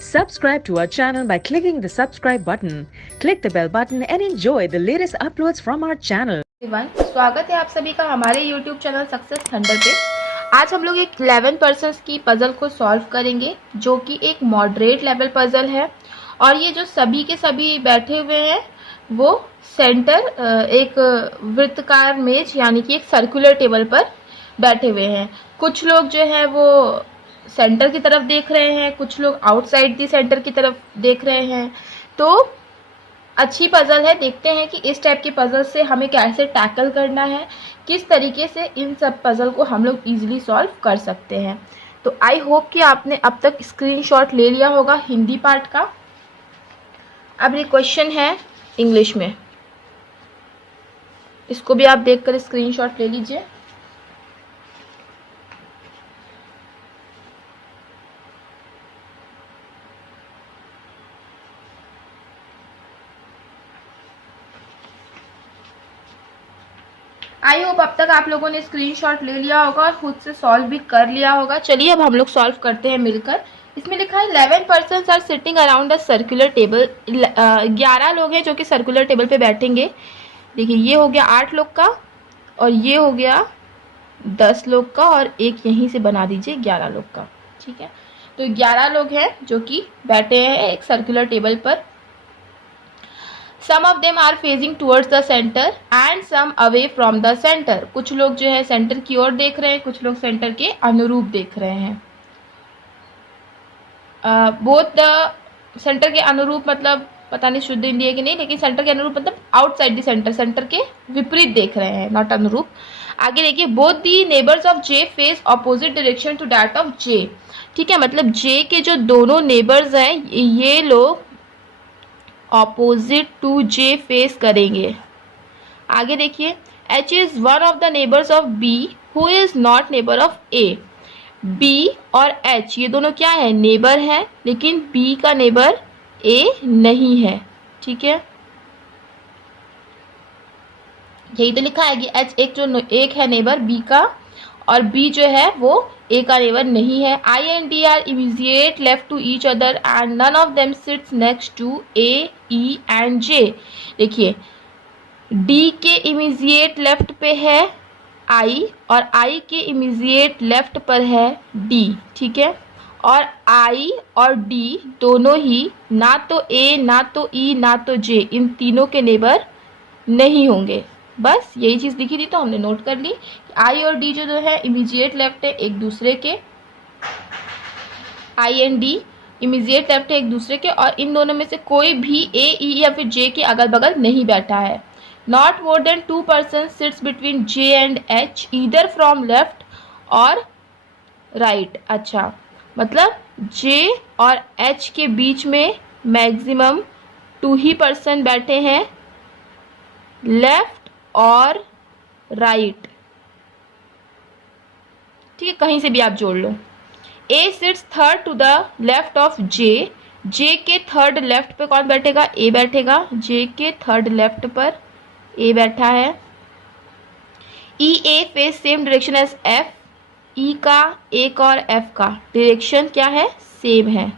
Subscribe to our channel by clicking the subscribe button. Click the bell button and enjoy the latest uploads from our channel. स्वागत है आप सभी का हमारे YouTube channel success thunder पे। आज हम लोग एक 11% की पजल को सॉल्व करेंगे जो कि एक मॉडरेट लेवल पजल है। और ये जो सभी के सभी बैठे हुए हैं वो सेंटर एक वृत्तकार मेज यानी कि एक सर्कुलर टेबल पर बैठे हुए हैं। कुछ लोग जो है वो सेंटर की तरफ देख रहे हैं, कुछ लोग आउटसाइड दी सेंटर की तरफ देख रहे हैं। तो अच्छी पजल है, देखते हैं कि इस टाइप की पजल से हमें कैसे टैकल करना है, किस तरीके से इन सब पजल को हम लोग इजीली सॉल्व कर सकते हैं। तो आई होप कि आपने अब तक स्क्रीनशॉट ले लिया होगा हिंदी पार्ट का। अब ये क्वेश्चन है इंग्लिश में, इसको भी आप देखकर स्क्रीनशॉट ले लीजिए। आई होप अब तक आप लोगों ने स्क्रीनशॉट ले लिया होगा और खुद से सॉल्व भी कर लिया होगा। चलिए अब हम लोग सॉल्व करते हैं मिलकर। इसमें लिखा है 11 persons are sitting around a circular table. 11 लोग हैं जो कि सर्कुलर टेबल पे बैठेंगे। देखिए ये हो गया 8 लोग का और ये हो गया 10 लोग का और एक यहीं से बना दीजिए 11 लोग का। ठीक है, तो 11 लोग हैं जो कि बैठे हैं एक सर्कुलर टेबल पर। Some of them are facing towards the center and some away from the center. कुछ लोग जो है सेंटर की ओर देख रहे हैं, कुछ लोग सेंटर के अनुरूप देख रहे हैं। बोथ द सेंटर के अनुरूप मतलब पता नहीं शुद्ध हिंदी है कि नहीं, लेकिन सेंटर के अनुरूप मतलब आउटसाइड द सेंटर, सेंटर के विपरीत देख रहे हैं, नॉट अनुरूप। आगे देखिए, both the neighbours of J face opposite direction to that of J. ठीक है, मतलब जे के जो दोनों नेबर्स हैं ये लोग ऑपोजिट टू जे फेस करेंगे। आगे देखिए, H is one of the neighbours of B who is not neighbour of A। B और H ये दोनों क्या है, नेबर है, लेकिन B का नेबर A नहीं है। ठीक है, यही तो लिखा है कि H एक है नेबर B का और B जो है वो A का नेबर नहीं है। I and D are immediate left to each other and none of them sits next to A, E and J। देखिए D के इमीजिएट लेफ्ट पे है I और I के इमीजिएट लेफ्ट पर है D। ठीक है, और I और D दोनों ही ना तो A ना तो E ना तो J इन तीनों के नेबर नहीं होंगे। बस यही चीज़ लिखी थी तो हमने नोट कर ली कि आई और डी जो है इमीजिएट लेफ्ट है एक दूसरे के, आई एंड डी इमीजिएट लेफ्ट है एक दूसरे के, और इन दोनों में से कोई भी ए, ई या फिर जे के अगल बगल नहीं बैठा है। Not more than 2 person sits between J and H either from left और राइट। अच्छा, मतलब जे और एच के बीच में मैक्सिमम 2 ही पर्सन बैठे हैं, लेफ्ट और राइट। ठीक है, कहीं से भी आप जोड़ लो। A sits third to the left of J. J के थर्ड लेफ्ट पे कौन बैठेगा, ए बैठेगा। जे के थर्ड लेफ्ट पर ए बैठा है। E A face same direction as F. E का, ए का और एफ का डायरेक्शन क्या है, सेम है,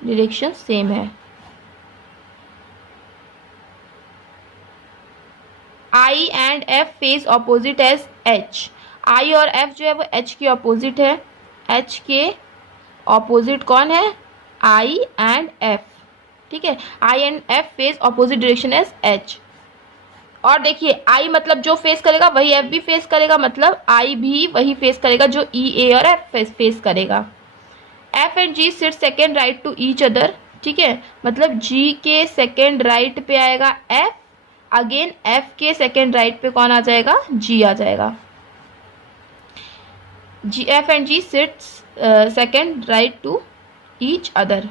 डायरेक्शन सेम है। I and F face opposite as H। I और F जो है वो H के ऑपोजिट है। H के ऑपोजिट कौन है, I एंड F। ठीक है, I and F face opposite direction as H। और देखिए I मतलब जो फेस करेगा वही F भी फेस करेगा, मतलब I भी वही फेस करेगा जो E, A और F फेस करेगा। F and G sit second right to each other. ठीक है, मतलब G के सेकेंड राइट पे आएगा F, अगेन F के सेकेंड राइट पे कौन आ जाएगा, G आ जाएगा। F and G sits second right to each other.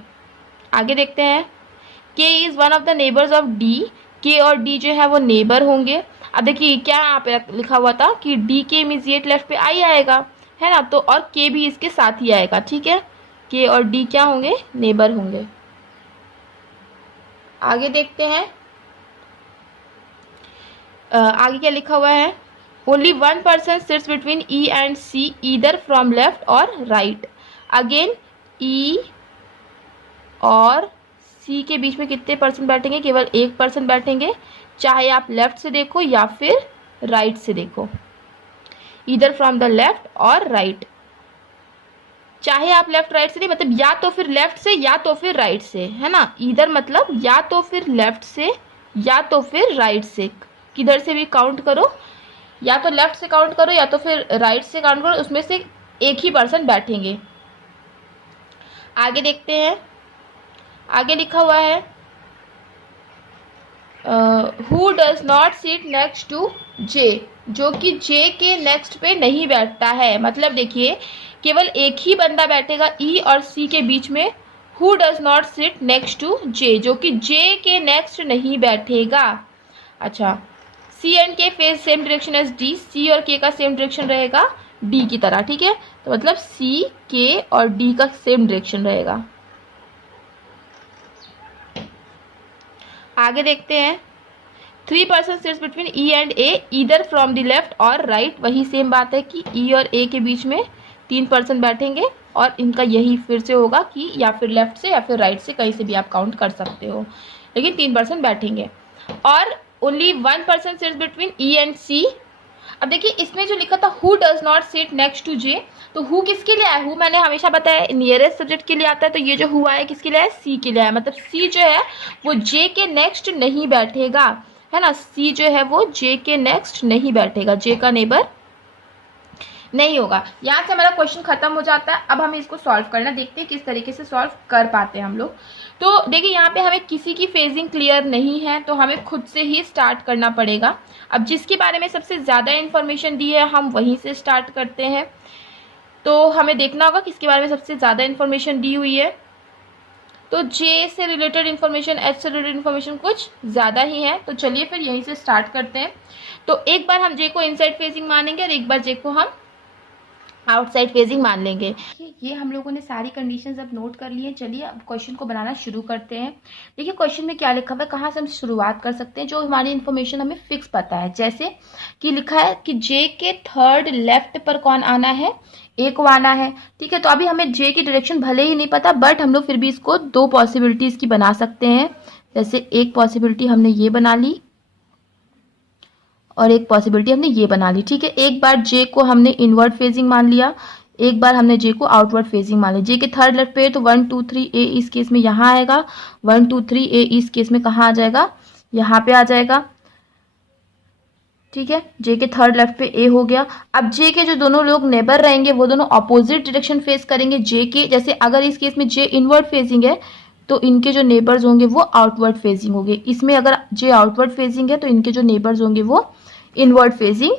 आगे देखते हैं, K is one of the neighbours of D। K और D जो है वो नेबर होंगे। अब देखिए क्या यहाँ पे लिखा हुआ था कि D के इमीजिएट लेफ्ट पे I आएगा, है ना, तो और K भी इसके साथ ही आएगा। ठीक है, K और D क्या होंगे, नेबर होंगे। आगे देखते हैं, आगे क्या लिखा हुआ है, only one person sits between E and C either from left और राइट। अगेन ई और सी के बीच में कितने पर्सन बैठेंगे, केवल एक पर्सन बैठेंगे, चाहे आप लेफ्ट से देखो या फिर राइट से देखो, ईदर फ्रॉम द लेफ्ट और राइट। चाहे आप लेफ्ट राइट से नहीं, मतलब या तो फिर लेफ्ट से या तो फिर राइट से, है ना। ईदर मतलब या तो फिर लेफ्ट से या तो फिर राइट से, किधर से भी काउंट करो, या तो लेफ्ट से काउंट करो या तो फिर राइट से काउंट करो, उसमें से एक ही पर्सन बैठेंगे। आगे देखते हैं, आगे लिखा हुआ है who does not sit next to J, जो कि जे के नेक्स्ट पे नहीं बैठता है। मतलब देखिए केवल एक ही बंदा बैठेगा ई और सी के बीच में, who does not sit next to J, जो कि जे के नेक्स्ट नहीं बैठेगा। अच्छा, C and K face same direction as D, C और के का सेम डायरेक्शन रहेगा डी की तरह, ठीक है। तो मतलब सी के और डी का सेम डायरेक्शन रहेगा। आगे देखते हैं, three person sits between E and A either from the left और राइट। वही सेम बात है कि ई और ए के बीच में तीन पर्सन बैठेंगे और इनका यही फिर से होगा कि या फिर लेफ्ट से या फिर राइट से, कहीं से भी आप काउंट कर सकते हो, लेकिन तीन पर्सन बैठेंगे। और only one person sits between E and C. अब देखिए इसमें जो लिखा था who does not sit next to J, तो हु किसके लिए आया, हु मैंने हमेशा बताया नियरेस्ट सब्जेक्ट के लिए आता है, तो ये जो हु आया किसके लिए आया, सी के लिए आया। मतलब सी जो है वो जे के नेक्स्ट नहीं बैठेगा, है ना। सी जो है वो जे के नेक्स्ट नहीं बैठेगा, जे का नेबर नहीं होगा। यहाँ से हमारा क्वेश्चन खत्म हो जाता है। अब हमें इसको सॉल्व करना, देखते हैं किस तरीके से सॉल्व कर पाते हैं हम लोग। तो देखिए यहाँ पे हमें किसी की फेजिंग क्लियर नहीं है, तो हमें खुद से ही स्टार्ट करना पड़ेगा। अब जिसके बारे में सबसे ज़्यादा इन्फॉर्मेशन दी है हम वहीं से स्टार्ट करते हैं। तो हमें देखना होगा किसके बारे में सबसे ज़्यादा इन्फॉर्मेशन दी हुई है। तो जे से रिलेटेड इन्फॉर्मेशन, एच से रिलेटेड इन्फॉर्मेशन कुछ ज़्यादा ही है, तो चलिए फिर यहीं से स्टार्ट करते हैं। तो एक बार हम जे को इनसाइड फेजिंग मानेंगे और एक बार जे को हम आउटसाइड फेजिंग मान लेंगे। ये हम लोगों ने सारी कंडीशंस अब नोट कर ली हैं। चलिए अब क्वेश्चन को बनाना शुरू करते हैं। देखिए क्वेश्चन में क्या लिखा हुआ है, कहाँ से हम शुरुआत कर सकते हैं, जो हमारी इन्फॉर्मेशन हमें फिक्स पता है। जैसे कि लिखा है कि जे के थर्ड लेफ्ट पर कौन आना है, ए को आना है, ठीक है। तो अभी हमें जे की डायरेक्शन भले ही नहीं पता, बट हम लोग फिर भी इसको दो पॉसिबिलिटीज की बना सकते हैं। जैसे एक पॉसिबिलिटी हमने ये बना ली और एक पॉसिबिलिटी हमने ये बना ली, ठीक है। एक बार जे को हमने इनवर्ड फेजिंग मान लिया, एक बार हमने जे को आउटवर्ड फेजिंग मान लिया। जे के थर्ड लेफ्ट पे तो 1 2 3 ए इस केस में यहाँ आएगा, 1 2 3 ए इस केस में कहाँ आ जाएगा, यहाँ पे आ जाएगा, ठीक है। जे के थर्ड लेफ्ट पे ए हो गया। अब जे के जो दोनों लोग नेबर रहेंगे वो दोनों अपोजिट डायरेक्शन फेस करेंगे जे के। जैसे अगर इस केस में जे इनवर्ड फेजिंग है तो इनके जो नेबर्स होंगे वो आउटवर्ड फेजिंग होंगे। इसमें अगर जे आउटवर्ड फेजिंग है तो इनके जो नेबर्स होंगे वो इनवर्ड फेजिंग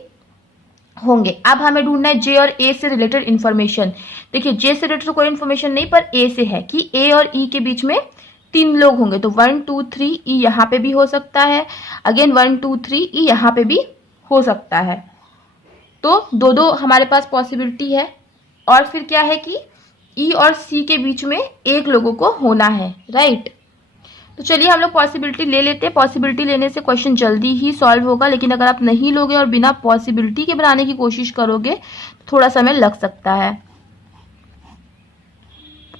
होंगे। अब हमें ढूंढना है जे और ए से रिलेटेड इन्फॉर्मेशन। देखिए जे से रिलेटेड कोई इन्फॉर्मेशन नहीं, पर ए से है कि ए और ई के बीच में तीन लोग होंगे। तो 1 2 3 ई यहाँ पे भी हो सकता है, अगेन 1 2 3 ई यहाँ पे भी हो सकता है। तो दो दो हमारे पास पॉसिबिलिटी है। और फिर क्या है कि ई और सी के बीच में एक लोगों को होना है, राइट। तो चलिए हम लोग पॉसिबिलिटी ले लेते हैं। पॉसिबिलिटी लेने से क्वेश्चन जल्दी ही सॉल्व होगा, लेकिन अगर आप नहीं लोगे और बिना पॉसिबिलिटी के बनाने की कोशिश करोगे तो थोड़ा समय लग सकता है।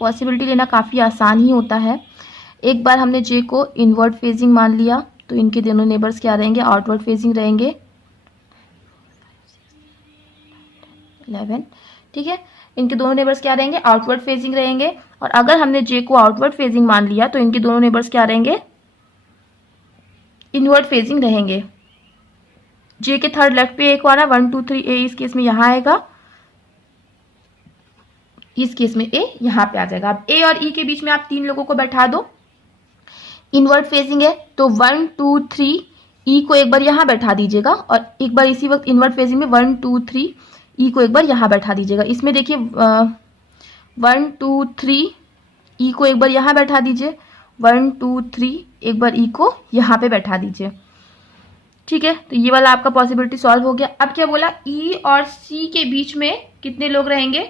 पॉसिबिलिटी लेना काफ़ी आसान ही होता है। एक बार हमने जे को इनवर्ड फेजिंग मान लिया तो इनके दोनों नेबर्स क्या रहेंगे, आउटवर्ड फेजिंग रहेंगे, 11, ठीक है। इनके दोनों नेबर्स क्या रहेंगे, आउटवर्ड फेजिंग रहेंगे। और अगर हमने जे को आउटवर्ड फेजिंग मान लिया तो इनके दोनों नेबर्स क्या रहेंगे, इनवर्ड फेजिंग रहेंगे। जे के थर्ड लेफ्ट पे ए को आना, 1 2 3 ए इस केस में यहाँ आएगा, इस केस में ए यहाँ पे आ जाएगा। अब ए और ई के बीच में आप तीन लोगों को बैठा दो, इनवर्ड फेजिंग है तो 1 2 3 ई को एक बार यहाँ बैठा दीजिएगा और एक बार इसी वक्त इनवर्ड फेजिंग में 1 2 3 ई को एक बार यहाँ बैठा दीजिएगा। इसमें देखिए 1 2 3 ई को एक बार यहाँ बैठा दीजिए, 1 2 3 एक बार ई को यहाँ पे बैठा दीजिए, ठीक है। तो ये वाला आपका पॉसिबिलिटी सॉल्व हो गया। अब क्या बोला, ई और सी के बीच में कितने लोग रहेंगे,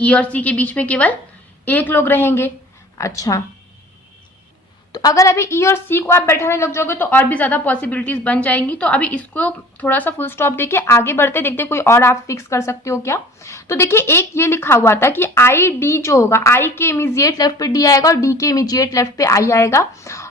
ई और सी के बीच में केवल एक लोग रहेंगे। अच्छा, तो अगर अभी ई और सी को आप बैठाने लग जाओगे तो और भी ज्यादा पॉसिबिलिटीज बन जाएंगी। तो अभी इसको थोड़ा सा फुल स्टॉप देके आगे बढ़ते, देखते कोई और आप फिक्स कर सकते हो क्या। तो देखिए एक ये लिखा हुआ था कि आई डी जो होगा, आई के इमीडिएट लेफ्ट पे डी आएगा और डी के इमीडिएट लेफ्ट पे आई आएगा,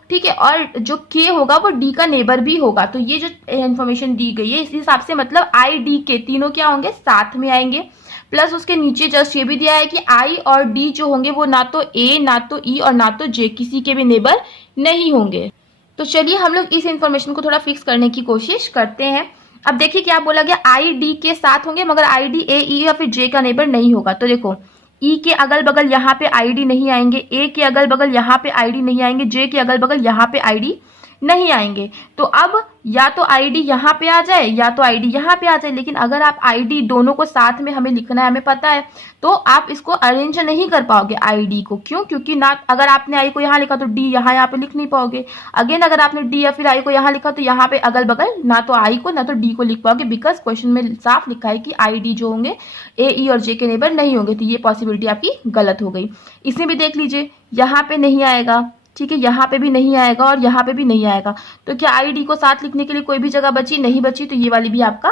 ठीक है। और जो के होगा वो डी का नेबर भी होगा। तो ये जो इन्फॉर्मेशन दी गई है इस हिसाब से मतलब आई डी के तीनों क्या होंगे, साथ में आएंगे। प्लस उसके नीचे जस्ट ये भी दिया है कि आई और डी जो होंगे वो ना तो ए, ना तो ई और ना तो जे, किसी के भी नेबर नहीं होंगे। तो चलिए हम लोग इस इंफॉर्मेशन को थोड़ा फिक्स करने की कोशिश करते हैं। अब देखिए क्या बोला गया, आई डी के साथ होंगे मगर आई डी ए, ई या फिर जे का नेबर नहीं होगा। तो देखो ई के अगल बगल यहाँ पे आईडी नहीं आएंगे, ए के अगल बगल यहाँ पे आईडी नहीं आएंगे, जे के अगल बगल यहाँ पे आईडी नहीं आएंगे। तो अब या तो आईडी यहाँ पे आ जाए या तो आईडी यहाँ पे आ जाए, लेकिन अगर आप आईडी दोनों को साथ में हमें लिखना है, हमें पता है, तो आप इसको अरेंज नहीं कर पाओगे आईडी को। क्यों? क्योंकि ना अगर आपने आई को यहाँ लिखा तो डी यहाँ पे लिख नहीं पाओगे। अगेन अगर आपने डी या फिर आई को यहाँ लिखा तो यहाँ पे अगल बगल ना तो आई को ना तो डी को लिख पाओगे, बिकॉज क्वेश्चन में साफ लिखा है कि आईडी जो होंगे ए, ई और जे के नेबर नहीं होंगे। तो ये पॉसिबिलिटी आपकी गलत हो गई। इसमें भी देख लीजिए यहाँ पे नहीं आएगा, ठीक है, यहाँ पे भी नहीं आएगा और यहाँ पे भी नहीं आएगा। तो क्या आई डी को साथ लिखने के लिए कोई भी जगह बची? नहीं बची। तो ये वाली भी आपका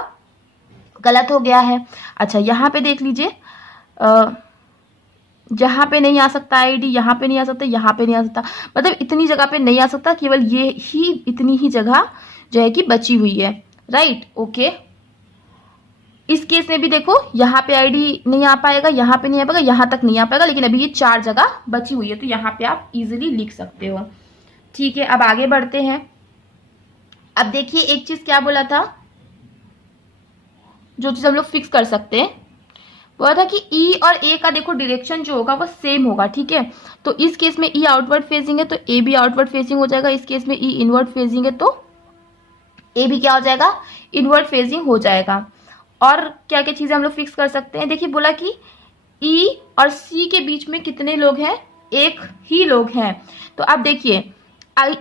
गलत हो गया है। अच्छा यहाँ पे देख लीजिए, यहाँ पे नहीं आ सकता आईडी, यहाँ पे नहीं आ सकता, यहाँ पे नहीं आ सकता, मतलब इतनी जगह पे नहीं आ सकता, केवल ये ही इतनी ही जगह जो है कि बची हुई है। Right, okay. इस केस में भी देखो यहाँ पे आईडी नहीं आ पाएगा, यहाँ पे नहीं आ पाएगा, यहाँ तक नहीं आ पाएगा, लेकिन अभी ये 4 जगह बची हुई है तो यहाँ पे आप इजीली लिख सकते हो। ठीक है, अब आगे बढ़ते हैं। अब देखिए एक चीज क्या बोला था, जो चीज हम लोग फिक्स कर सकते हैं वो था कि ई और ए का देखो डायरेक्शन जो होगा वो सेम होगा। ठीक है, तो इस केस में ई आउटवर्ड फेसिंग है तो ए भी आउटवर्ड फेसिंग हो जाएगा। इस केस में ई इनवर्ड फेसिंग है तो ए भी क्या हो जाएगा, इनवर्ड फेसिंग हो जाएगा। और क्या क्या चीजें हम लोग फिक्स कर सकते हैं, देखिए बोला कि ई और सी के बीच में कितने लोग हैं, एक ही लोग हैं। तो अब देखिए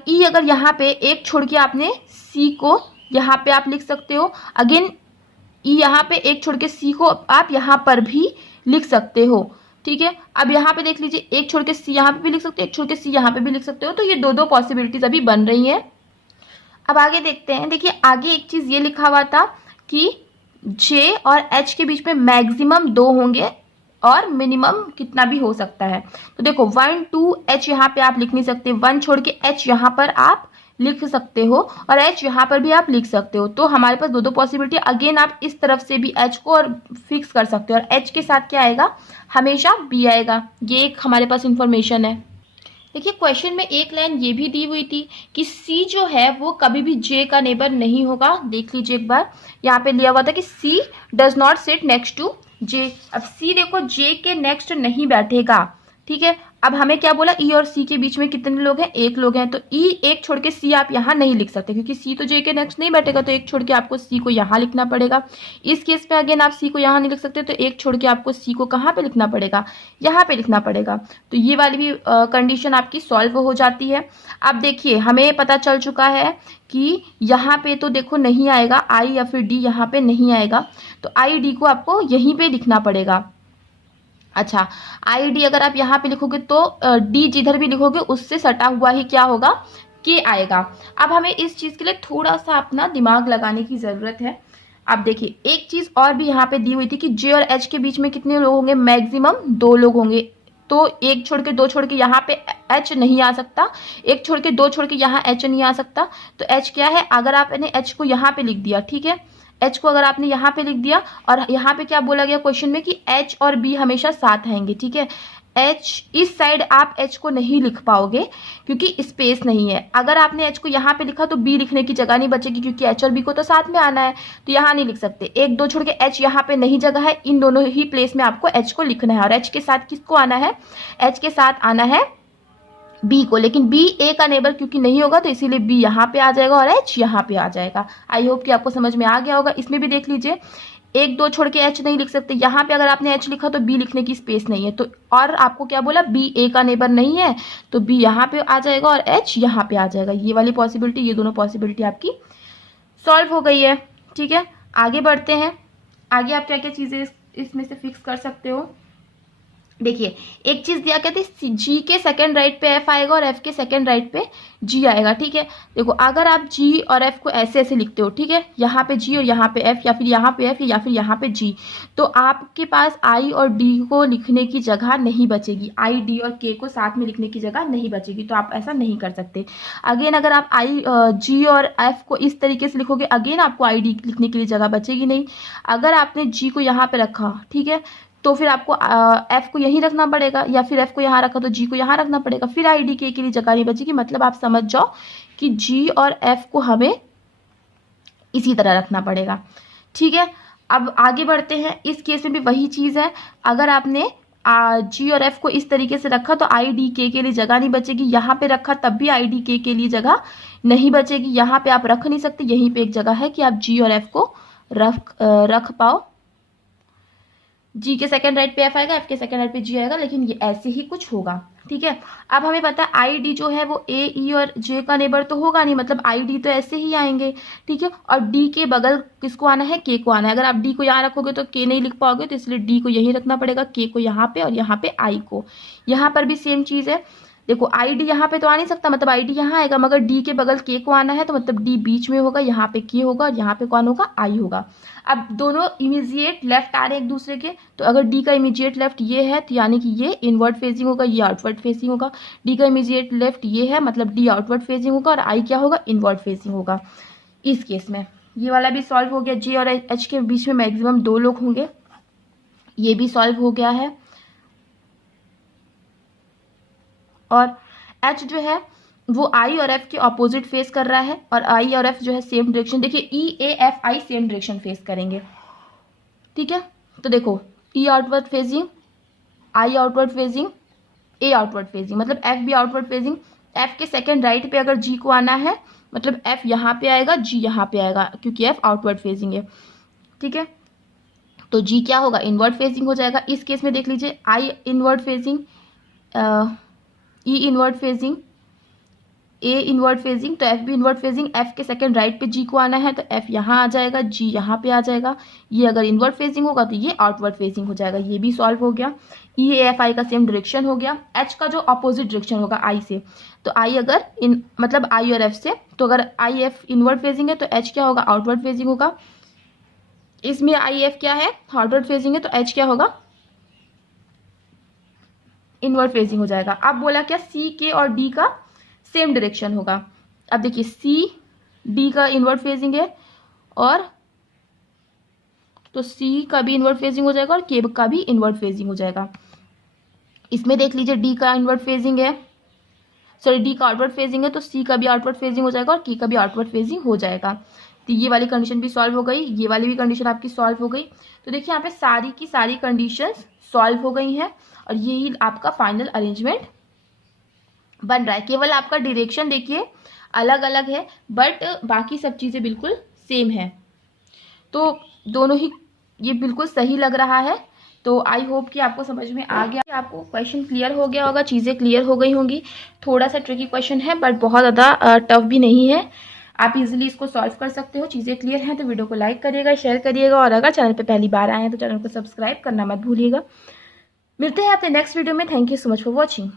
ई अगर यहाँ पे एक छोड़ के आपने सी को यहाँ पे आप लिख सकते हो, अगेन ई यहाँ पे एक छोड़ के सी को आप यहाँ पर भी लिख सकते हो। ठीक है, अब यहाँ पे देख लीजिए एक छोड़ के सी यहाँ पे भी लिख सकते हो, एक छोड़ के सी यहाँ पे भी लिख सकते हो। तो ये दो पॉसिबिलिटीज अभी बन रही है। अब आगे देखते हैं। देखिए आगे एक चीज ये लिखा हुआ था कि जे और एच के बीच में मैक्सिमम 2 होंगे और मिनिमम कितना भी हो सकता है। तो देखो 1 2 एच यहाँ पे आप लिख नहीं सकते, 1 छोड़ के एच यहाँ पर आप लिख सकते हो और एच यहाँ पर भी आप लिख सकते हो। तो हमारे पास दो पॉसिबिलिटी। अगेन आप इस तरफ से भी एच को और फिक्स कर सकते हो और एच के साथ क्या आएगा, हमेशा बी आएगा। ये एक हमारे पास इंफॉर्मेशन है। देखिए क्वेश्चन में एक लाइन ये भी दी हुई थी कि सी जो है वो कभी भी जे का नेबर नहीं होगा। देख लीजिए एक बार, यहाँ पे लिया हुआ था कि C does not sit next to J. अब सी देखो जे के नेक्स्ट नहीं बैठेगा। ठीक है, अब हमें क्या बोला, ई और सी के बीच में कितने लोग हैं, एक लोग हैं। तो ई एक छोड़ के सी आप यहाँ नहीं लिख सकते क्योंकि सी तो जे के नेक्स्ट नहीं बैठेगा, तो एक छोड़ के आपको सी को यहाँ लिखना पड़ेगा। इस केस में अगेन आप सी को यहाँ नहीं लिख सकते, तो एक छोड़ के आपको सी को कहाँ पे लिखना पड़ेगा, यहाँ पे लिखना पड़ेगा। तो ये वाली भी कंडीशन आपकी सॉल्व हो जाती है। अब देखिए हमें पता चल चुका है कि यहाँ पे तो देखो नहीं आएगा आई या फिर डी, यहाँ पे नहीं आएगा, तो आई डी को आपको यहीं पे लिखना पड़ेगा। अच्छा, आई डी अगर आप यहाँ पे लिखोगे तो डी जिधर भी लिखोगे उससे सटा हुआ ही क्या होगा, के आएगा। अब हमें इस चीज के लिए थोड़ा सा अपना दिमाग लगाने की जरूरत है। अब देखिए एक चीज और भी यहाँ पे दी हुई थी कि जे और एच के बीच में कितने लोग होंगे, मैक्सिमम 2 लोग होंगे। तो एक छोड़ के 2 छोड़ के यहाँ पे एच नहीं आ सकता, एक छोड़ के 2 छोड़ के यहाँ एच नहीं आ सकता। तो एच क्या है, अगर आपने एच को यहाँ पे लिख दिया, ठीक है, एच को अगर आपने यहाँ पे लिख दिया और यहाँ पे क्या बोला गया क्वेश्चन में कि एच और बी हमेशा साथ आएंगे। ठीक है, एच इस साइड आप एच को नहीं लिख पाओगे क्योंकि स्पेस नहीं है। अगर आपने एच को यहाँ पे लिखा तो बी लिखने की जगह नहीं बचेगी क्योंकि एच और बी को तो साथ में आना है, तो यहाँ नहीं लिख सकते। 1 2 छोड़ के एच यहाँ पे नहीं जगह है, इन दोनों ही प्लेस में आपको एच को लिखना है। और एच के साथ किसको आना है, एच के साथ आना है बी को, लेकिन बी ए का नेबर क्योंकि नहीं होगा तो इसीलिए बी यहाँ पे आ जाएगा और एच यहाँ पे आ जाएगा। आई होप कि आपको समझ में आ गया होगा। इसमें भी देख लीजिए 1 2 छोड़ के एच नहीं लिख सकते, यहाँ पे अगर आपने एच लिखा तो बी लिखने की स्पेस नहीं है। तो और आपको क्या बोला, बी ए का नेबर नहीं है तो बी यहाँ पे आ जाएगा और एच यहाँ पे आ जाएगा। ये वाली पॉसिबिलिटी, ये दोनों पॉसिबिलिटी आपकी सॉल्व हो गई है। ठीक है, आगे बढ़ते हैं। आगे आप क्या क्या चीजें इसमें से फिक्स कर सकते हो। देखिए एक चीज दिया कहते जी के सेकंड राइट पे एफ आएगा और एफ के सेकंड राइट पे जी आएगा, ठीक है। देखो अगर आप जी और एफ को ऐसे ऐसे लिखते हो, ठीक है, यहाँ पे जी और यहाँ पे एफ, या फिर यहाँ पे एफ या फिर यहाँ पे जी, तो आपके पास आई और डी को लिखने की जगह नहीं बचेगी, आई डी और के को साथ में लिखने की जगह नहीं बचेगी, तो आप ऐसा नहीं कर सकते। अगेन अगर आप आई जी और एफ को इस तरीके से लिखोगे, अगेन आपको आई डी लिखने के लिए जगह बचेगी नहीं। अगर आपने जी को यहाँ पे रखा, ठीक है, तो फिर आपको एफ को यहीं रखना पड़ेगा, या फिर एफ को यहाँ रखा तो जी को यहाँ रखना पड़ेगा, फिर आई डी के लिए जगह नहीं बचेगी। मतलब आप समझ जाओ कि जी और एफ को हमें इसी तरह रखना पड़ेगा, ठीक है। अब आगे बढ़ते हैं, इस केस में भी वही चीज़ है। अगर आपने जी और एफ को इस तरीके से रखा तो आई डी के लिए जगह नहीं बचेगी, यहाँ पे रखा तब भी आई डी के लिए जगह नहीं बचेगी, यहाँ पे आप रख नहीं सकते, यहीं पे एक जगह है कि आप जी और एफ को रख पाओ। जी के सेकंड राइट पे एफ आएगा, एफ के सेकंड राइट पे जी आएगा, लेकिन ये ऐसे ही कुछ होगा, ठीक है। अब हमें पता है आई डी जो है वो ए ई और जे का नेबर तो होगा नहीं, मतलब आई डी तो ऐसे ही आएंगे, ठीक है। और डी के बगल किसको आना है, के को आना है। अगर आप डी को यहाँ रखोगे तो के नहीं लिख पाओगे, तो इसलिए डी को यही रखना पड़ेगा, के को यहाँ पे और यहाँ पे आई को। यहाँ पर भी सेम चीज है, देखो आई डी यहाँ पे तो आ नहीं सकता, मतलब आई डी यहाँ आएगा, मगर डी के बगल के को आना है, तो मतलब डी बीच में होगा, यहाँ पे के होगा और यहाँ पे कौन होगा, आई होगा। अब दोनों इमीजिएट लेफ्ट आ रहे हैं एक दूसरे के, तो अगर डी का इमीजिएट लेफ्ट ये है तो यानी कि ये इनवर्ड फेसिंग होगा, ये आउटवर्ड फेसिंग होगा। डी का इमीजिएट लेफ्ट ये है, मतलब डी आउटवर्ड फेसिंग होगा, और आई क्या होगा, इनवर्ड फेसिंग होगा। इस केस में ये वाला भी सॉल्व हो गया। जे और एच के बीच में मैक्सिमम 2 लोग होंगे, ये भी सॉल्व हो गया है। और एच जो है वो आई और एफ के ऑपोजिट फेस कर रहा है, और आई और एफ जो है सेम डायरेक्शन, देखिए E A F I same direction face करेंगे, ठीक है। तो देखो E outward facing, I outward facing, A outward facing, मतलब एफ भी आउटवर्ड फेजिंग। एफ के सेकंड राइट पे अगर जी को आना है, मतलब एफ यहाँ पे आएगा, जी यहाँ पे आएगा, क्योंकि एफ आउटवर्ड फेजिंग है, ठीक है। तो जी क्या होगा, इनवर्ड फेजिंग हो जाएगा। इस केस में देख लीजिए आई इनवर्ड फेजिंग, ई इनवर्ड फेजिंग, ए इनवर्ड फेजिंग, तो एफ भी इनवर्ड फेजिंग। एफ के सेकंड राइट पे जी को आना है, तो एफ यहाँ आ जाएगा, जी यहाँ पे आ जाएगा। ये अगर इनवर्ड फेजिंग होगा तो ये आउटवर्ड फेजिंग हो जाएगा, ये भी सॉल्व हो गया। ई एफ आई का सेम डायरेक्शन हो गया। एच का जो अपोजिट डायरेक्शन होगा आई से, तो आई अगर इन मतलब आई और एफ से, तो अगर आई एफ इनवर्ड फेजिंग है तो एच क्या होगा, आउटवर्ड फेजिंग होगा। इसमें आई एफ क्या है, आउटवर्ड फेजिंग है, तो एच क्या होगा, इनवर्ड फेजिंग हो जाएगा। अब बोला क्या, सी के और डी का सेम डायरेक्शन होगा। अब देखिए सी डी का इनवर्ड फेजिंग है, और तो सी का भी इनवर्ड फेजिंग हो जाएगा और के का भी इनवर्ड फेजिंग हो जाएगा। इसमें देख लीजिए डी का इनवर्ड फेजिंग है, सॉरी डी का आउटवर्ड फेजिंग है, तो सी का भी आउटवर्ड फेजिंग हो जाएगा और के का भी आउटवर्ड फेजिंग हो जाएगा। तो ये वाली कंडीशन भी सॉल्व हो गई, ये वाली भी कंडीशन आपकी सॉल्व हो गई। तो देखिए यहाँ पे सारी की सारी कंडीशंस सॉल्व हो गई हैं, और यही आपका फाइनल अरेंजमेंट बन रहा है। केवल आपका डायरेक्शन देखिए अलग अलग है, बट बाकी सब चीज़ें बिल्कुल सेम है। तो दोनों ही ये बिल्कुल सही लग रहा है। तो आई होप कि आपको समझ में आ गया, आपको क्वेश्चन क्लियर हो गया होगा, चीज़ें क्लियर हो गई होंगी। थोड़ा सा ट्रिकी क्वेश्चन है, बट बहुत ज़्यादा टफ भी नहीं है, आप इजीली इसको सॉल्व कर सकते हो। चीज़ें क्लियर हैं तो वीडियो को लाइक करिएगा, शेयर करिएगा, और अगर चैनल पे पहली बार आए हैं तो चैनल को सब्सक्राइब करना मत भूलिएगा। मिलते हैं अपने नेक्स्ट वीडियो में। Thank you so much for watching.